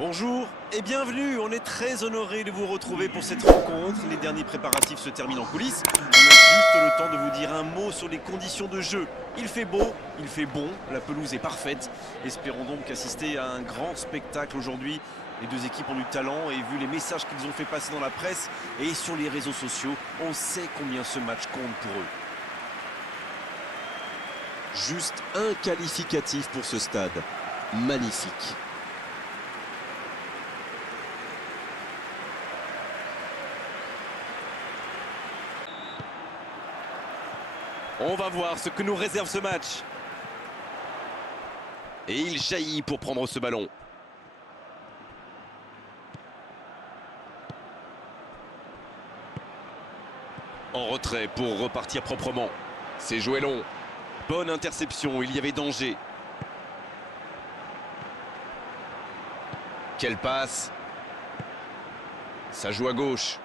Bonjour et bienvenue, on est très honoré de vous retrouver pour cette rencontre. Les derniers préparatifs se terminent en coulisses. On a juste le temps de vous dire un mot sur les conditions de jeu. Il fait beau, il fait bon, la pelouse est parfaite. Espérons donc assister à un grand spectacle aujourd'hui. Les deux équipes ont du talent et vu les messages qu'ils ont fait passer dans la presse et sur les réseaux sociaux, on sait combien ce match compte pour eux. Juste un qualificatif pour ce stade. Magnifique. On va voir ce que nous réserve ce match. Et il jaillit pour prendre ce ballon. En retrait pour repartir proprement. C'est joué long. Bonne interception, il y avait danger. Quelle passe. Ça joue à gauche.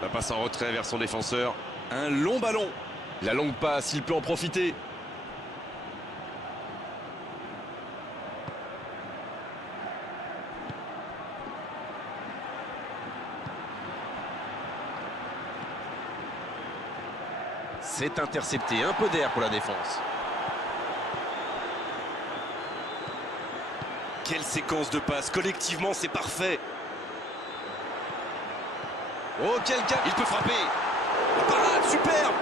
La passe en retrait vers son défenseur. Un long ballon. La longue passe, il peut en profiter. C'est intercepté, un peu d'air pour la défense. Quelle séquence de passes, collectivement c'est parfait. Oh quel gars, il peut frapper. La parade, superbe.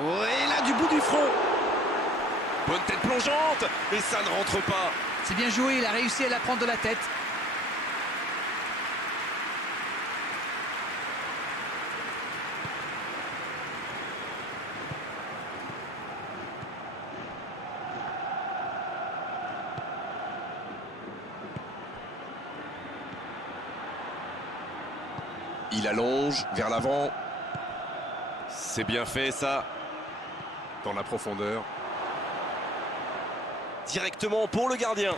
Et là du bout du front. Bonne tête plongeante, mais ça ne rentre pas. C'est bien joué, il a réussi à la prendre de la tête. Il allonge vers l'avant. C'est bien fait ça. Dans la profondeur. Directement pour le gardien.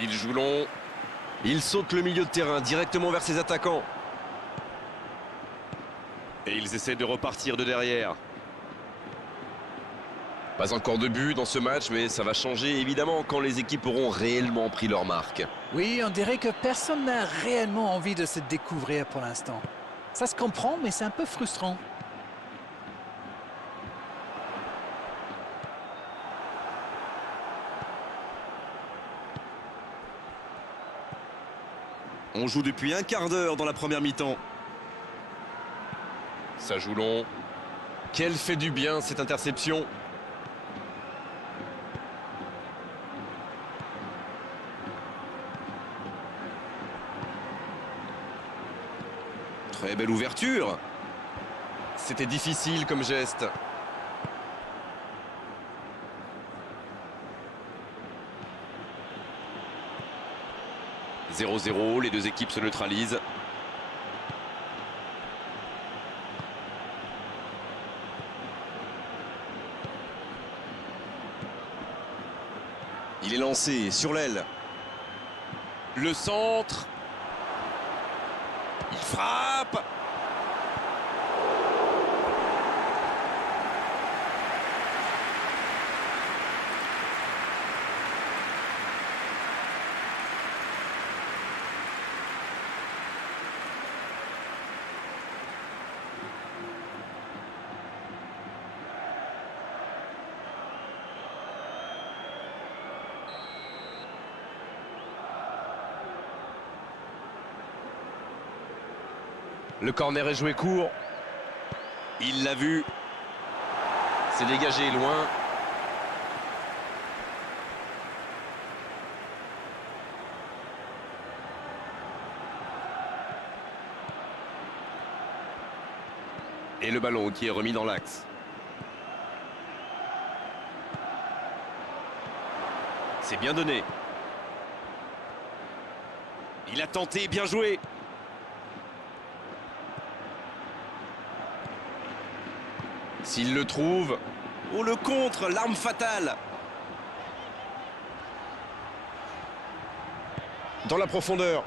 Il joue long. Il saute le milieu de terrain directement vers ses attaquants. Et ils essaient de repartir de derrière. Pas encore de but dans ce match, mais ça va changer évidemment quand les équipes auront réellement pris leur marque. Oui, on dirait que personne n'a réellement envie de se découvrir pour l'instant. Ça se comprend, mais c'est un peu frustrant. On joue depuis un quart d'heure dans la première mi-temps. Ça joue long. Quelle fait du bien cette interception. Très belle ouverture. C'était difficile comme geste. « 0-0, les deux équipes se neutralisent. Il est lancé sur l'aile. Le centre. Il frappe. Le corner est joué court. Il l'a vu. C'est dégagé loin. Et le ballon qui est remis dans l'axe. C'est bien donné. Il a tenté, bien joué. S'il le trouve... Oh, le contre, l'arme fatale. Dans la profondeur.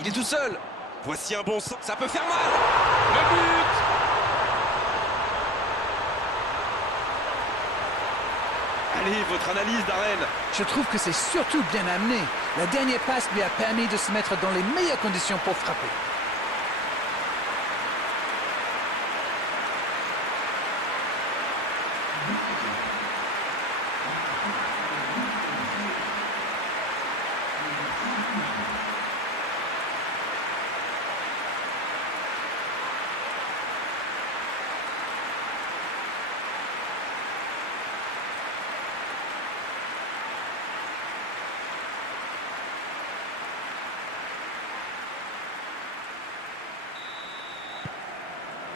Il est tout seul. Voici un bon sens. Ça peut faire mal. Le but. Allez, votre analyse, Darren. Je trouve que c'est surtout bien amené. La dernière passe lui a permis de se mettre dans les meilleures conditions pour frapper.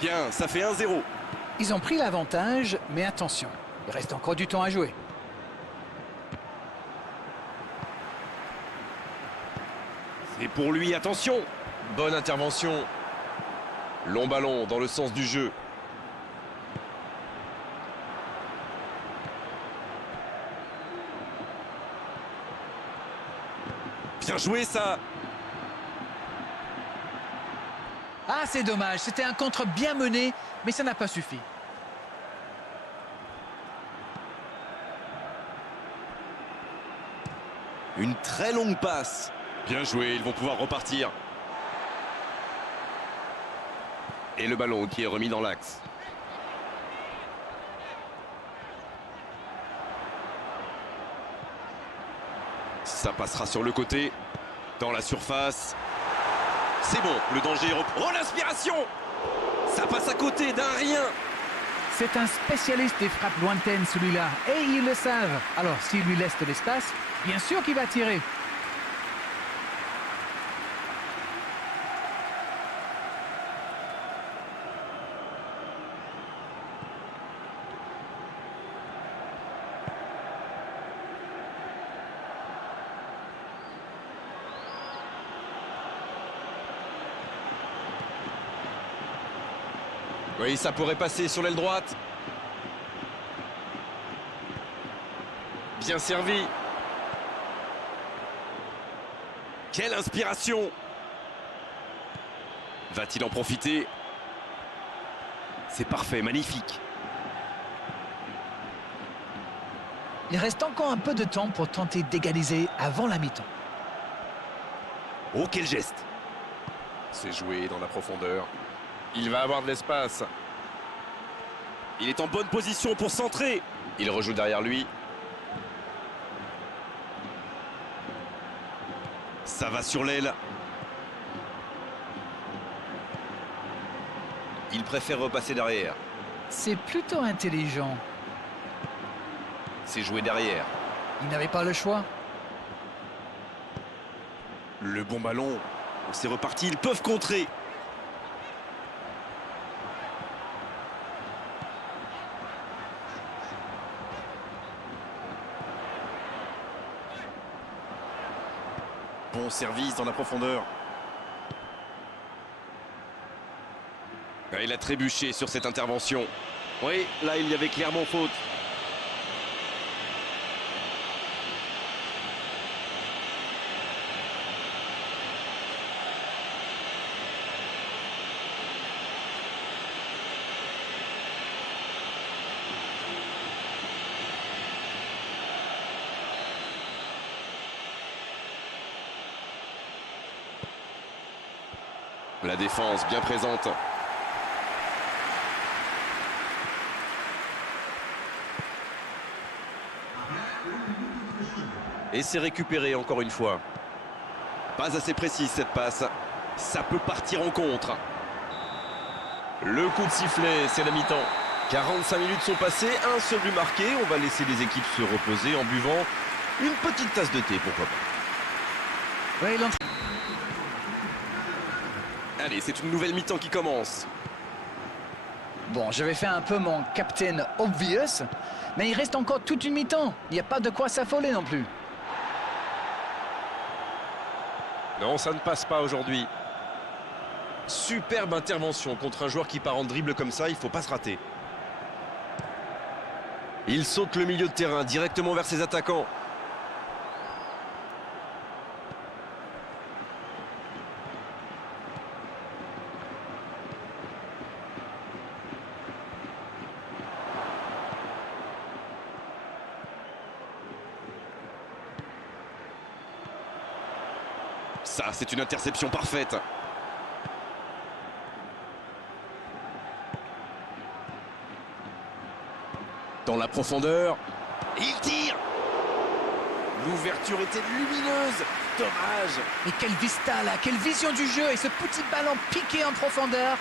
Bien, ça fait 1-0. Ils ont pris l'avantage, mais attention, il reste encore du temps à jouer. C'est pour lui, attention. Bonne intervention. Long ballon dans le sens du jeu. Bien joué, ça. Ah, c'est dommage, c'était un contre bien mené, mais ça n'a pas suffi. Une très longue passe. Bien joué, ils vont pouvoir repartir. Et le ballon qui est remis dans l'axe. Ça passera sur le côté. Dans la surface. C'est bon, le danger est repris. Oh, l'inspiration! Ça passe à côté d'un rien. C'est un spécialiste des frappes lointaines, celui-là, et ils le savent. Alors, s'il lui laisse de l'espace, bien sûr qu'il va tirer. Oui, ça pourrait passer sur l'aile droite. Bien servi. Quelle inspiration! Va-t-il en profiter? C'est parfait, magnifique. Il reste encore un peu de temps pour tenter d'égaliser avant la mi-temps. Oh, quel geste! C'est joué dans la profondeur. Il va avoir de l'espace. Il est en bonne position pour centrer. Il rejoue derrière lui. Ça va sur l'aile. Il préfère repasser derrière. C'est plutôt intelligent. C'est joué derrière. Il n'avait pas le choix. Le bon ballon. C'est reparti, ils peuvent contrer. Bon service dans la profondeur. Il a trébuché sur cette intervention. Oui, là il y avait clairement faute. La défense bien présente. Et c'est récupéré encore une fois. Pas assez précise cette passe. Ça peut partir en contre. Le coup de sifflet, c'est la mi-temps. 45 minutes sont passées, un seul but marqué. On va laisser les équipes se reposer en buvant une petite tasse de thé, pourquoi pas. Oui, Allez, c'est une nouvelle mi-temps qui commence. Bon, je vais faire un peu mon Captain Obvious, mais il reste encore toute une mi-temps. Il n'y a pas de quoi s'affoler non plus. Non, ça ne passe pas aujourd'hui. Superbe intervention contre un joueur qui part en dribble comme ça, il ne faut pas se rater. Il saute le milieu de terrain directement vers ses attaquants. Ça, c'est une interception parfaite. Dans la profondeur. Il tire. L'ouverture était lumineuse. Dommage. Et quelle vista là, quelle vision du jeu et ce petit ballon piqué en profondeur.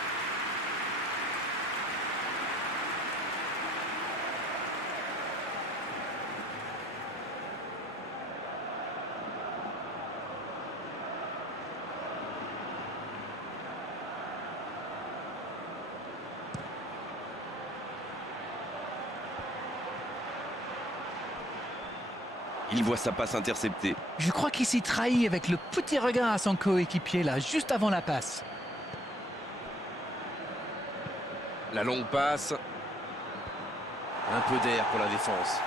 Il voit sa passe interceptée. Je crois qu'il s'y trahit avec le petit regard à son coéquipier là, juste avant la passe. La longue passe. Un peu d'air pour la défense.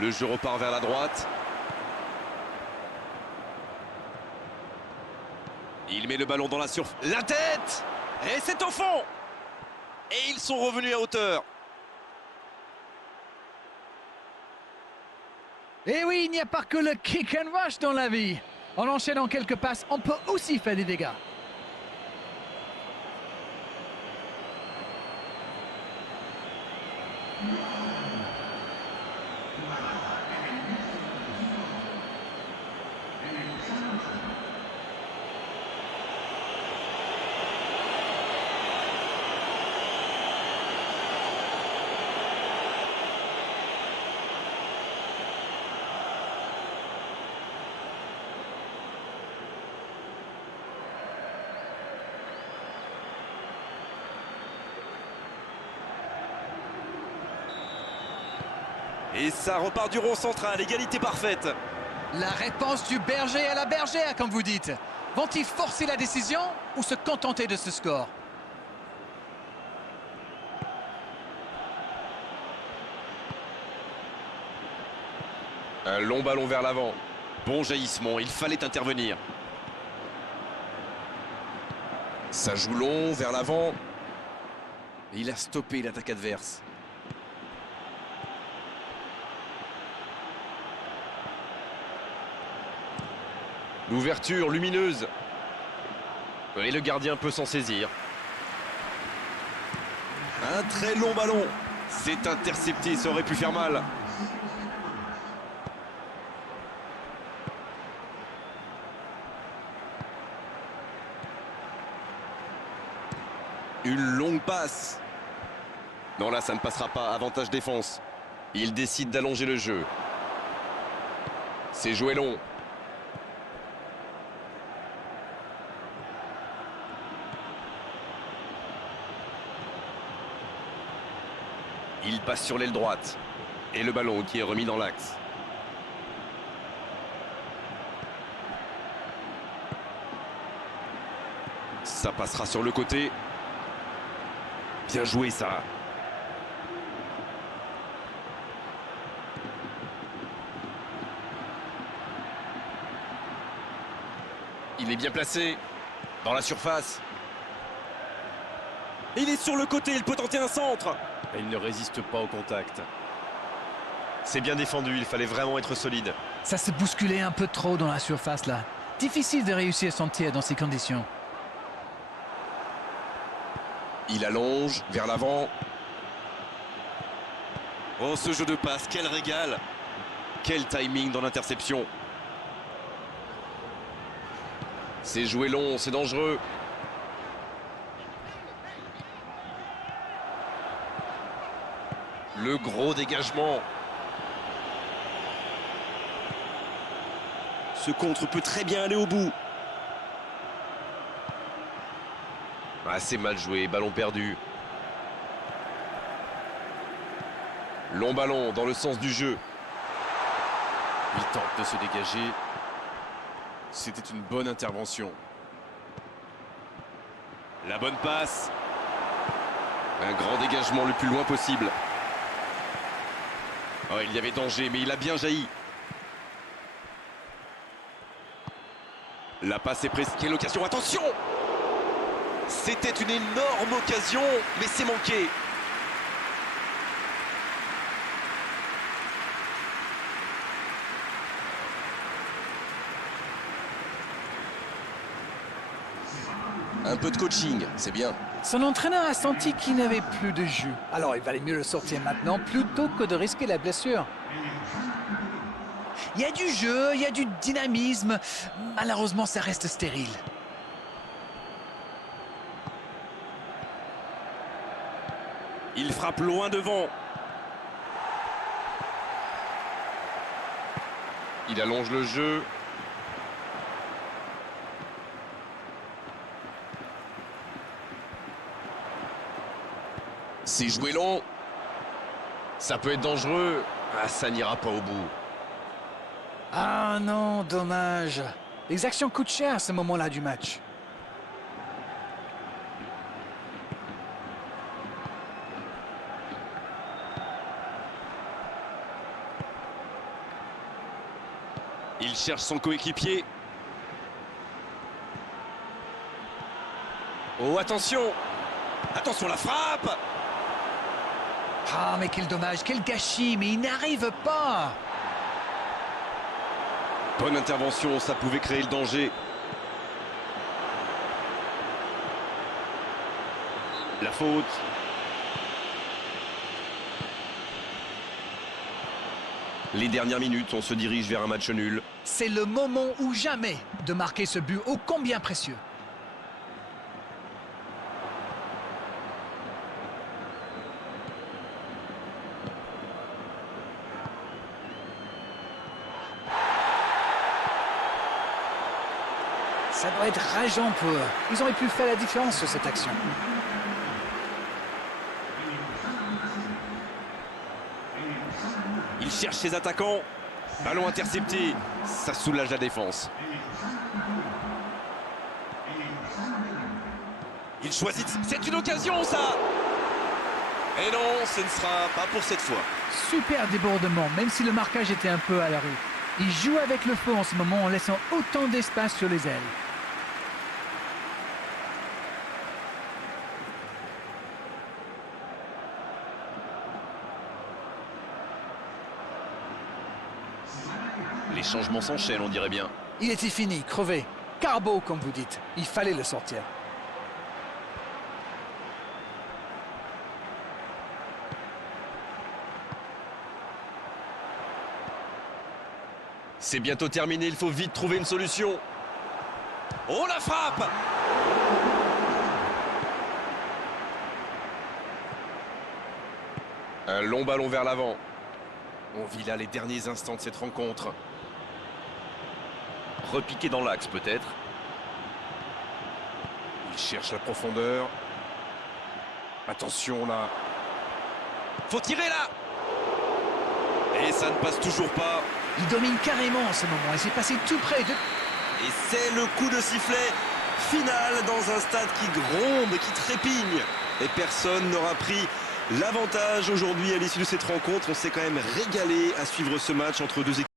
Le jeu repart vers la droite. Il met le ballon dans la surface. La tête! Et c'est au fond! Et ils sont revenus à hauteur. Et oui, il n'y a pas que le kick and rush dans la vie. En enchaînant quelques passes, on peut aussi faire des dégâts. Et ça repart du rond central, égalité parfaite. La réponse du berger à la bergère, comme vous dites. Vont-ils forcer la décision ou se contenter de ce score? Un long ballon vers l'avant. Bon jaillissement, il fallait intervenir. Ça joue long vers l'avant. Et il a stoppé l'attaque adverse. L'ouverture lumineuse. Et le gardien peut s'en saisir. Un très long ballon. C'est intercepté, ça aurait pu faire mal. Une longue passe. Non, là, ça ne passera pas. Avantage défense. Il décide d'allonger le jeu. C'est joué long. Il passe sur l'aile droite. Et le ballon qui est remis dans l'axe. Ça passera sur le côté. Bien joué ça. Il est bien placé. Dans la surface. Il est sur le côté, il peut tenter un centre. Et il ne résiste pas au contact. C'est bien défendu, il fallait vraiment être solide. Ça se bousculait un peu trop dans la surface là. Difficile de réussir son tir dans ces conditions. Il allonge vers l'avant. Oh, ce jeu de passe, quel régal. Quel timing dans l'interception. C'est joué long, c'est dangereux. Le gros dégagement. Ce contre peut très bien aller au bout. Ah, c'est mal joué, ballon perdu. Long ballon dans le sens du jeu. Il tente de se dégager. C'était une bonne intervention. La bonne passe. Un grand dégagement le plus loin possible. Oh, il y avait danger, mais il a bien jailli. La passe est presque. Quelle occasion, attention! C'était une énorme occasion, mais c'est manqué. Un peu de coaching, c'est bien. Son entraîneur a senti qu'il n'avait plus de jus. Alors il valait mieux le sortir maintenant plutôt que de risquer la blessure. Il y a du jeu, il y a du dynamisme. Malheureusement, ça reste stérile. Il frappe loin devant. Il allonge le jeu. C'est joué long. Ça peut être dangereux. Ah, ça n'ira pas au bout. Ah non, dommage. Les actions coûtent cher à ce moment-là du match. Il cherche son coéquipier. Oh, attention! Attention, la frappe! Ah, mais quel dommage, quel gâchis, mais il n'arrive pas. Bonne intervention, ça pouvait créer le danger. La faute. Les dernières minutes, on se dirige vers un match nul. C'est le moment ou jamais de marquer ce but ô combien précieux. Ça doit être rageant pour eux. Ils auraient pu faire la différence sur cette action. Il cherche ses attaquants. Ballon intercepté. Ça soulage la défense. Il choisit. C'est une occasion, ça! Et non, ce ne sera pas pour cette fois. Super débordement, même si le marquage était un peu à la rue. Il joue avec le feu en ce moment en laissant autant d'espace sur les ailes. Les changements s'enchaînent, on dirait bien. Il était fini, crevé. Carbo, comme vous dites. Il fallait le sortir. C'est bientôt terminé, il faut vite trouver une solution. Oh, la frappe! Un long ballon vers l'avant. On vit là les derniers instants de cette rencontre. Repiqué dans l'axe peut-être. Il cherche la profondeur. Attention là. Faut tirer là! Et ça ne passe toujours pas. Il domine carrément en ce moment et c'est passé tout près de... Et c'est le coup de sifflet final dans un stade qui gronde, qui trépigne. Et personne n'aura pris l'avantage aujourd'hui à l'issue de cette rencontre. On s'est quand même régalé à suivre ce match entre deux équipes.